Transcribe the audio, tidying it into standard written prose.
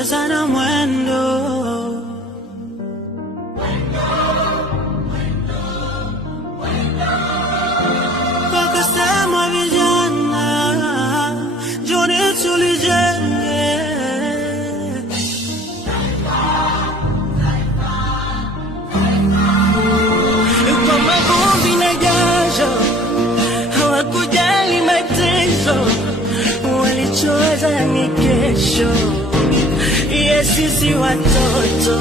ongezana mwendo. Wakasema vijana, njoni tulijenge. Kwa mavumbi na jasho, hawakujali mateso, walichoweza ni kesho. Yes, sisi watoto